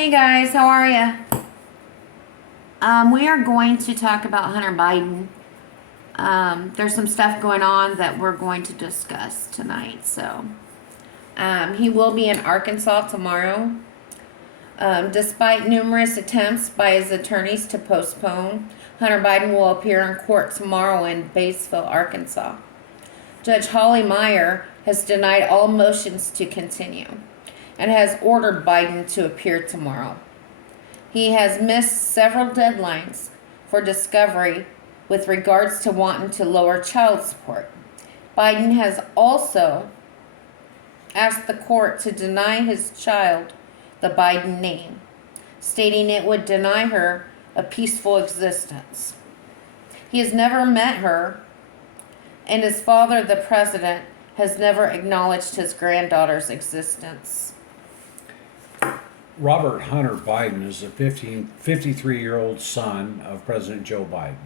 Hey guys, how are you? We are going to talk about Hunter Biden. There's some stuff going on that we're going to discuss tonight. He will be in Arkansas tomorrow. Despite numerous attempts by his attorneys to postpone, Hunter Biden will appear in court tomorrow in Batesville, Arkansas. Judge Holly Meyer has denied all motions to continue and has ordered Biden to appear tomorrow. He has missed several deadlines for discovery with regards to wanting to lower child support. Biden has also asked the court to deny his child the Biden name, stating it would deny her a peaceful existence. He has never met her, and his father, the president, has never acknowledged his granddaughter's existence. Robert Hunter Biden is a 53-year-old son of President Joe Biden.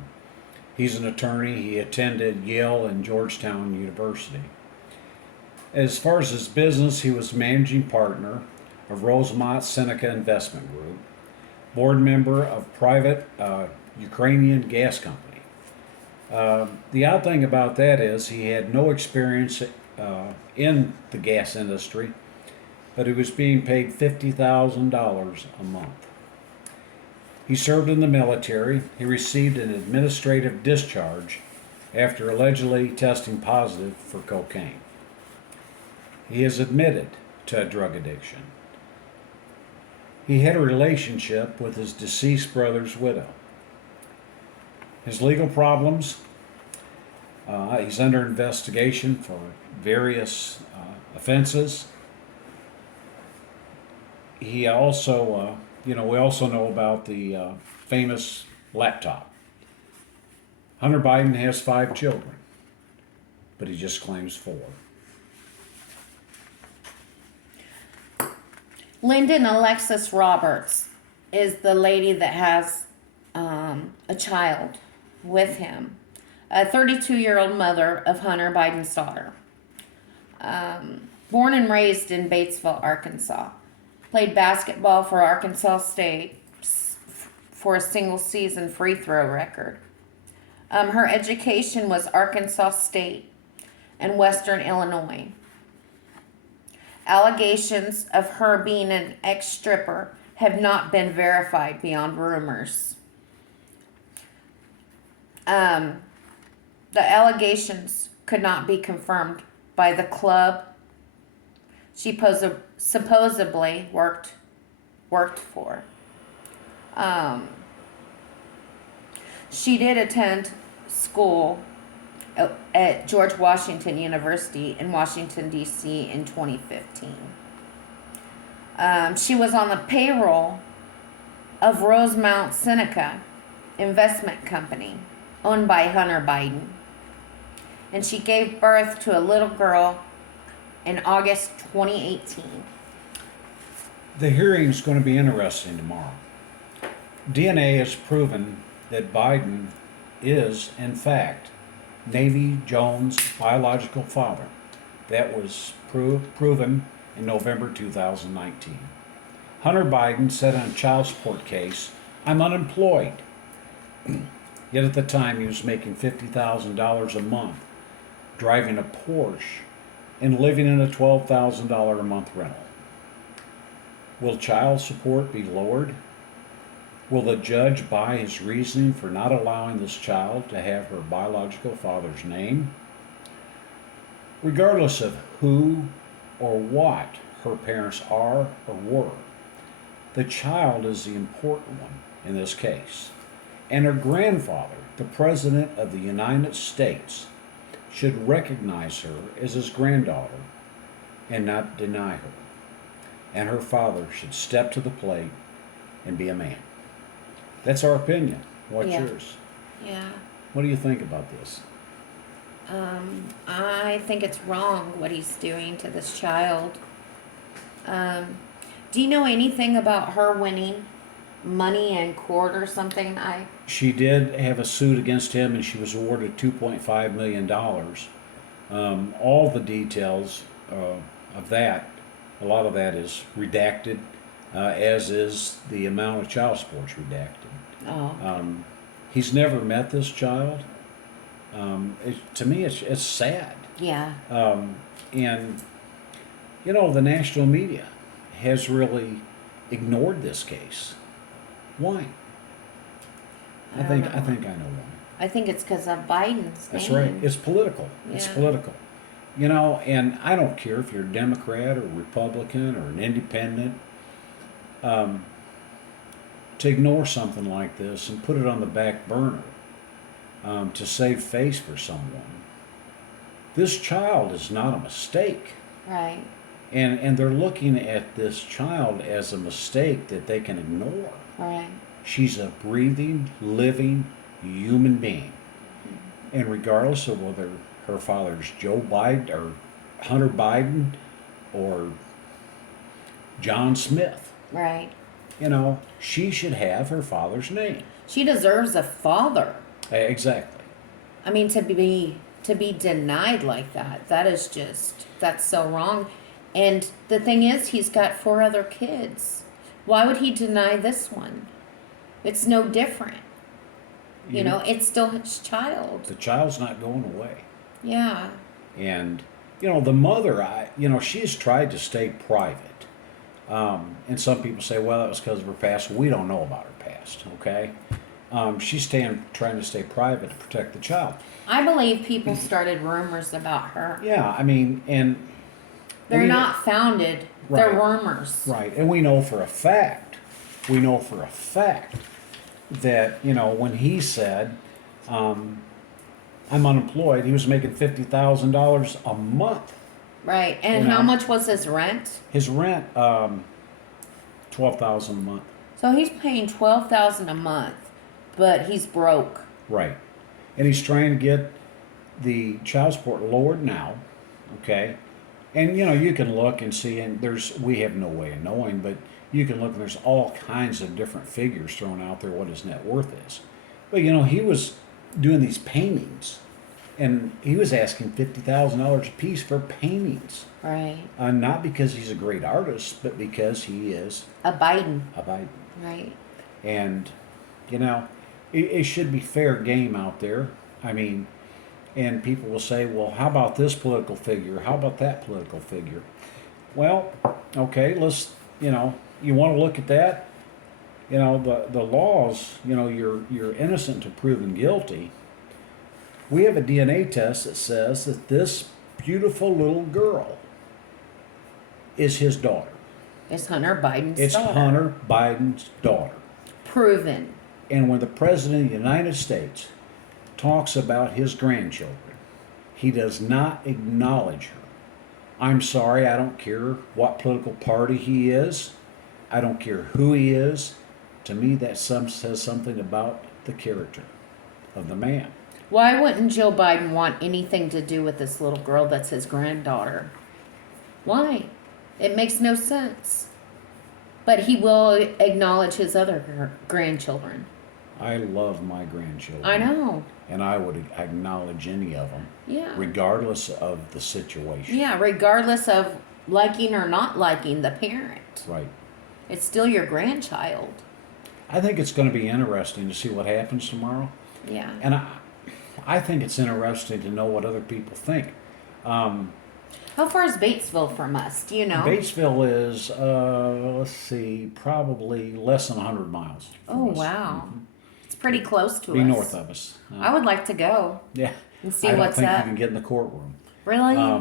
He's an attorney. He attended Yale and Georgetown University. As far as his business, he was managing partner of Rosemont Seneca Investment Group, board member of private Ukrainian gas company. The odd thing about that is he had no experience in the gas industry, but he was being paid $50,000 a month. He served in the military. He received an administrative discharge after allegedly testing positive for cocaine. He has admitted to a drug addiction. He had a relationship with his deceased brother's widow. His legal problems, he's under investigation for various offenses. He also, we also know about the famous laptop. Hunter Biden has 5 children, but he just claims 4. Lyndon Alexis Roberts is the lady that has a child with him, a 32-year-old mother of Hunter Biden's daughter. Born and raised in Batesville, Arkansas. Played basketball for Arkansas State for a single season free throw record. Her education was Arkansas State and Western Illinois. Allegations of her being an ex-stripper have not been verified beyond rumors. The allegations could not be confirmed by the club she supposedly worked for. She did attend school at George Washington University in Washington, D.C. in 2015. She was on the payroll of Rosemont Seneca Investment Company, owned by Hunter Biden. And she gave birth to a little girl in August 2018. The hearing is going to be interesting tomorrow. DNA has proven that Biden is, in fact, Navy Jones' biological father. That was proven in November 2019. Hunter Biden said in a child support case, "I'm unemployed." Yet at the time he was making $50,000 a month, driving a Porsche, and living in a $12,000 a month rental. Will child support be lowered? Will the judge buy his reasoning for not allowing this child to have her biological father's name? Regardless of who or what her parents are or were, the child is the important one in this case. And her grandfather, the President of the United States, should recognize her as his granddaughter and not deny her. And her father should step to the plate and be a man. That's our opinion. What's yours? Yeah. What do you think about this? I think it's wrong what he's doing to this child. Do you know anything about her winning money in court or something? She did have a suit against him, and she was awarded $2.5 million. All the details of that, a lot of that is redacted. as is the amount of child supports redacted. Oh, He's never met this child. To me, it's sad. yeah. And, you know, the national media has really ignored this case. Why? I don't know. I think I know why. I think it's because of Biden's That's name. right. It's political. It's Yeah. political. You know, and I don't care if you're a Democrat or Republican or an independent. To ignore something like this and put it on the back burner to save face for someone. This child is not a mistake. Right. And they're looking at this child as a mistake that they can ignore. Right. She's a breathing, living human being. And regardless of whether her father's Joe Biden or Hunter Biden or John Smith, Right. you know, she should have her father's name. She deserves a father. Exactly. I mean, to be denied like that, that's so wrong. And the thing is, he's got 4 other kids. Why would he deny this one? It's no different. You know, it's still his child. The child's not going away. Yeah. And, you know, the mother, she's tried to stay private. And some people say, well, that was because of her past. We don't know about her past, okay? She's trying to stay private to protect the child. I believe people started rumors about her. Yeah, I mean, and... They're not founded. Right. They're rumors. Right, and we know for a fact that, you know, when he said, I'm unemployed, he was making $50,000 a month. Right. And You how know? much was his rent? His rent, $12,000 a month. So he's paying $12,000 a month, but he's broke. Right. And he's trying to get the child support lowered now, okay? And, you know, you can look and see, and we have no way of knowing, but you can look and there's all kinds of different figures thrown out there what his net worth is. But, you know, he was doing these paintings, and he was asking $50,000 a piece for paintings. Right. Not because he's a great artist, but because he is A Biden. a Biden. Right. And, you know, it should be fair game out there. I mean, and people will say, well, how about this political figure? How about that political figure? Well, okay, you know, you want to look at that? You know, the laws, you know, you're innocent to proven guilty. We have a DNA test that says that this beautiful little girl is his daughter. It's Hunter Biden's It's daughter. Hunter Biden's daughter. Proven. And when the President of the United States talks about his grandchildren, he does not acknowledge her. I'm sorry, I don't care what political party he is. I don't care who he is. To me, that says something about the character of the man. Why wouldn't Joe Biden want anything to do with this little girl that's his granddaughter? Why? It makes no sense. But he will acknowledge his other grandchildren. I love my grandchildren. I know. And I would acknowledge any of them, Yeah. regardless of the situation. Yeah, regardless of liking or not liking the parent. Right. It's still your grandchild. I think it's going to be interesting to see what happens tomorrow. Yeah. And I think it's interesting to know what other people think. How far is Batesville from us? Do you know? Batesville is, let's see, probably less than 100 miles. Oh, from us. wow. It's pretty close to Be us. north of us. I would like to go Yeah. and see I don't what's think up. you can get in the courtroom. Really? I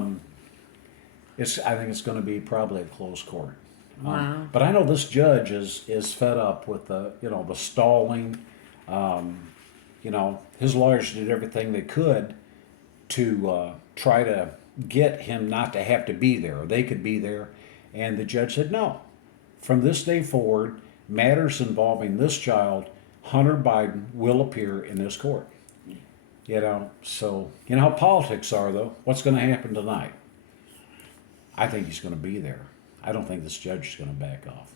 think it's going to be probably a closed court. Wow. But I know this judge is fed up with the stalling. You know, his lawyers did everything they could to try to get him not to have to be there, or they could be there. And the judge said, no. From this day forward, matters involving this child, Hunter Biden, will appear in this court. You know, so, you know how politics are, though. What's going to happen tonight? I think he's going to be there. I don't think this judge is going to back off.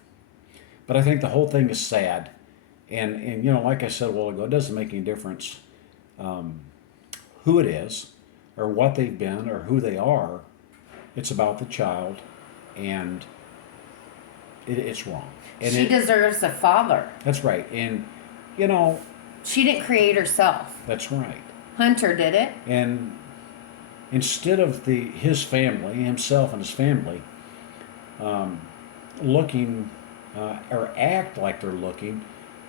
But I think the whole thing is sad. And you know, like I said a while ago, it doesn't make any difference who it is or what they've been or who they are. It's about the child. And it's wrong. And she deserves a father. That's right. And, you know, She didn't create herself. that's right. Hunter did it. And instead of his family, himself and his family, looking or act like they're looking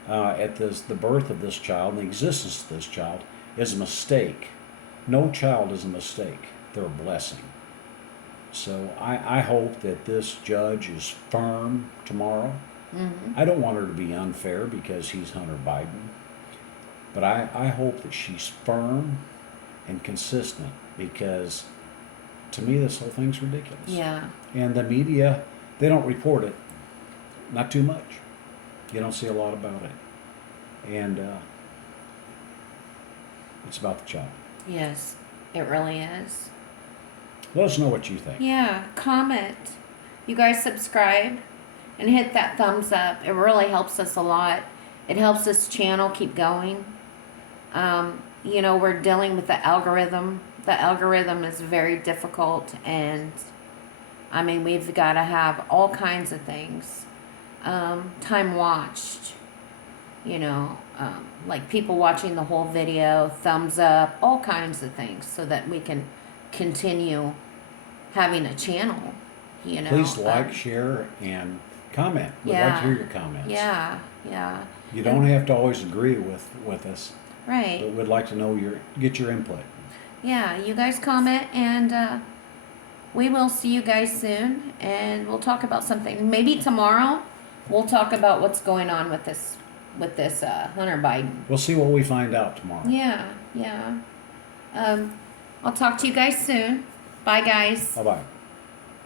at the birth of this child and the existence of this child is a mistake. No child is a mistake. They're a blessing. So I hope that this judge is firm tomorrow. I don't want her to be unfair because he's Hunter Biden. But I hope that she's firm and consistent, because to me this whole thing's ridiculous. Yeah. And the media, they don't report it. Not too much. You don't see a lot about it. And it's about the child. Yes, it really is. Let us know what you think. Yeah, comment. You guys subscribe and hit that thumbs up. It really helps us a lot. It helps this channel keep going. You know, we're dealing with the algorithm. The algorithm is very difficult, and I mean, we've got to have all kinds of things. Time watched, you know, like people watching the whole video, thumbs up, all kinds of things, so that we can continue having a channel, you know. Please like, share, and comment. We'd like to hear your comments. Yeah. You don't have to always agree with us, Right. but we'd like to know get your input. Yeah, you guys comment, and we will see you guys soon, and we'll talk about something. Maybe tomorrow we'll talk about what's going on with this Hunter Biden. We'll see what we find out tomorrow. Yeah. I'll talk to you guys soon. Bye, guys. Bye-bye.